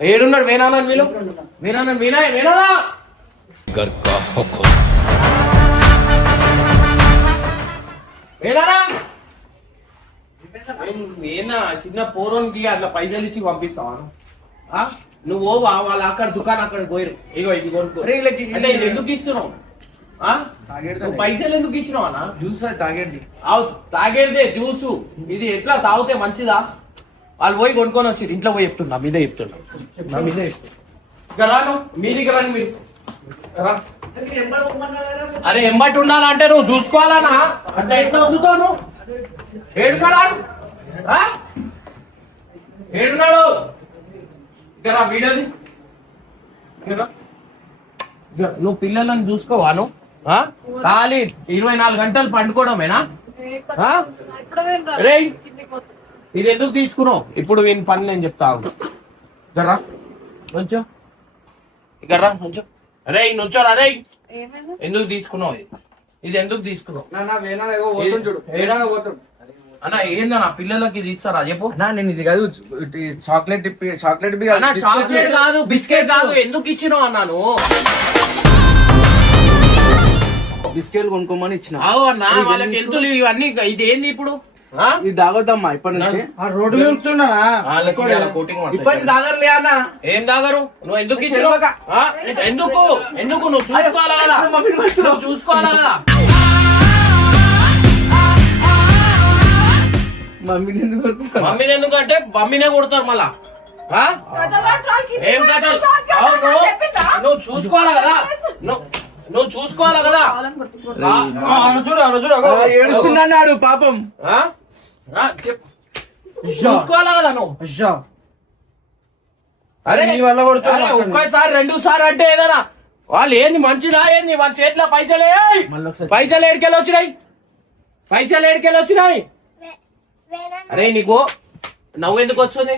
ఏడున్నాడు వేనానా వీళ్ళు వేనానా వేనానా వేనారా ఏనా చిన్న పోరోనికి అట్లా పైసలు ఇచ్చి పంపిస్తావా నువ్వు వాళ్ళ అక్కడ దుకాణం అక్కడ పోయిరు ఇగో ఇది కొనుక్కో అంటే ఇది ఎందుకు ఇస్తున్నావు నువ్వు పైసలు ఎందుకు ఇచ్చినావు అన్న జ్యూస్ తాగేది తాగేదే జ్యూసు ఇది ఎట్లా తాగితే మంచిదా వాళ్ళు పోయి కొనుక్కొని వచ్చి ఇంట్లో పోయి చెప్తున్నా మీదే చెప్తున్నా ఇక్కడ రాను మీ దగ్గర రాను మీరు అరే ఎంబటి ఉండాలంటే నువ్వు చూసుకోవాలనా అంటే ఎట్లా వదులుతావు ఏడున్నాడు ఇక్కడ వీడియోది నువ్వు పిల్లలను చూసుకోవాను ఖాళీ 24 గంటలు పండుకోవడమేనా రే ఇది ఎందుకు తీసుకున్నావు ఇప్పుడు వీని పని నేను చెప్తావు ఇక్కడ కొంచెం ఇక్కడ కొంచెం రే నుంచోరా రే ఎందుకు తీసుకున్నావు ఇది ఎందుకు తీసుకున్నావు అన్న ఏందన్నా పిల్లలకి ఇది ఇస్తారా చెప్పు నేను ఇది కాదు చాక్లెట్ చాక్లెట్ కాదు బిస్కెట్ కాదు ఎందుకు ఇచ్చినావు అన్నాను బిస్కెట్ కొనుక్కోమని ఇచ్చిన అన్నా వాళ్ళకి ఎందుకు ఇవన్నీ ఇది ఏంది ఇప్పుడు ఇది తాగొద్దమ్మా ఇప్పటి నుంచి రోడ్డు మీద ఇప్పటి తాగరులే అన్న ఏం తాగరు నువ్వు ఎందుకు ఇచ్చినావు ఎందుకు ఎందుకు నువ్వు చూసుకోవాలా కదా నువ్వు చూసుకోవాలా కదా మమ్మీని ఎందుకంటే మమ్మీనే కొడతారు మళ్ళా ఏం కట్టాలి నువ్వు చూసుకోవాలా కదా నువ్వు చూసుకోవాలా కదా ఏడుస్తున్నాడు పాపం చూసుకోవాలా కదా నువ్వు అరే వల్ల కొడుతున్నా ఒక్కసారి 2 సార్లు అంటే ఏదైనా వాళ్ళు ఏంది మంచిదా ఏంది వాళ్ళ చేతిలో పైసలే పైసలు ఏడుకెళ్ళి వచ్చినాయి అరే నీకు నవ్వు ఎందుకు వస్తుంది